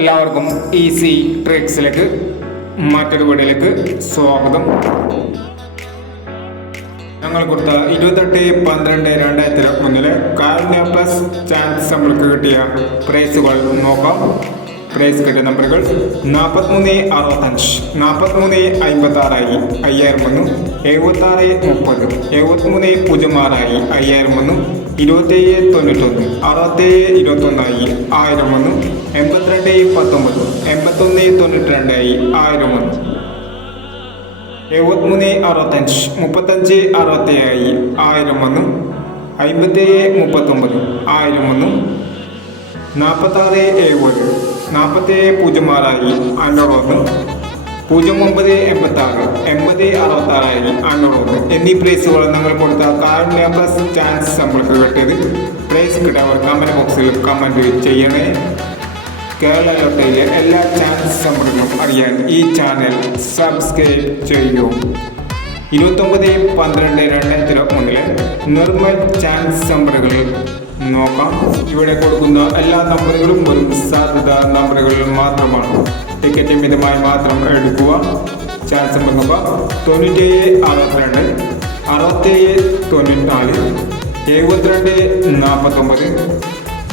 എല്ലാവർക്കും ഈസി ട്രിക്സിലേക്ക് മറ്റൊരു വീഡിയോയിലേക്ക് സ്വാഗതം. ഞങ്ങൾ കൊടുത്ത 28/12/2001 കാരുണ്യ പ്ലസ് ചാൻസ് നമ്മൾക്ക് കിട്ടിയ പ്രൈസുകൾ നോക്കാം. പ്രൈസ് കിട്ടിയ നമ്പറുകൾ 4365, 4356 5000 വന്നു, 7630, 7306 5000 വന്നു, 2791, 6721 1000 വന്നു, 8219, 8192 1000 വന്നു, 7365, 3567 1000 വന്നു, 5739 1000 വന്നു, 4670, 4706 500 വന്നു, 0986, 8066 500 വന്നു എന്നീ പ്രൈസുകൾ നിങ്ങൾ കൊടുത്ത കാരുണ്യ പ്ലസ് ചാൻസ് നമ്മൾക്ക് കിട്ടിയത്. പ്രൈസ് കിട്ടിയവർ കമന്റ് ബോക്സിൽ കമന്റ് ചെയ്യണേ. കേരള ലോട്ടറിയിലെ എല്ലാ ചാൻസ് നമ്പറുകളും അറിയാൻ ഈ ചാനൽ സബ്സ്ക്രൈബ് ചെയ്യൂ. 29/12/2001 നിർമ്മൽ ചാൻസ് നമ്പറുകൾ നോക്കാം. ഇവിടെ കൊടുക്കുന്ന എല്ലാ നമ്പറുകളും വെറും സാധ്യത നമ്പറുകൾ മാത്രമാണ്. ടിക്കറ്റ് മിതമായി മാത്രം എടുക്കുക. ചാൻസ് നമ്പർ നോക്കാം. 9762, 6794, 7249,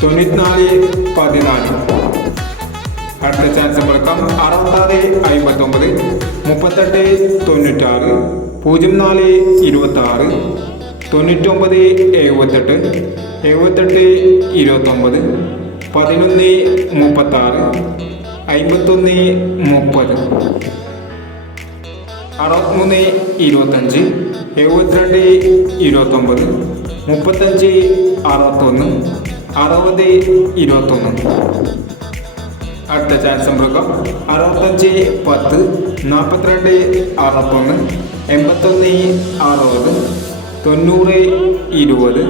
9414. അടുത്ത ചാൻസ് നമ്പർ 6659, 3896, 0426, 9978, 7829, 1136, 5130, 6325, 7229, 3561, 6021. അടുത്ത ചാൻസ് നമ്പർ 6510, 4261, 8160, 9020,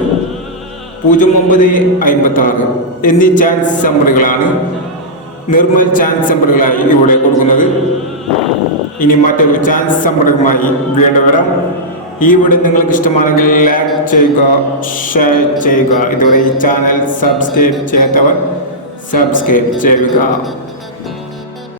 0956 എന്നീ ചാൻസ് നമ്പറുകളാണ് നിർമ്മൽ ചാൻസ് നമ്പറുകളായി ഇവിടെ കൊടുക്കുന്നത്. ഇനി മറ്റൊരു ചാൻസ് നമ്പറുമായി വീണ്ടും വരാം. ഈ വീഡിയോ നിങ്ങൾക്ക് ഇഷ്ടമാണെങ്കിൽ ലൈക്ക് ചെയ്യുക, ഷെയർ ചെയ്യുക. ഇതുവരെ ഈ ചാനൽ സബ്സ്ക്രൈബ് ചെയ്യാത്തവർ സബ്സ്ക്രൈബ് ചെയ്യുക.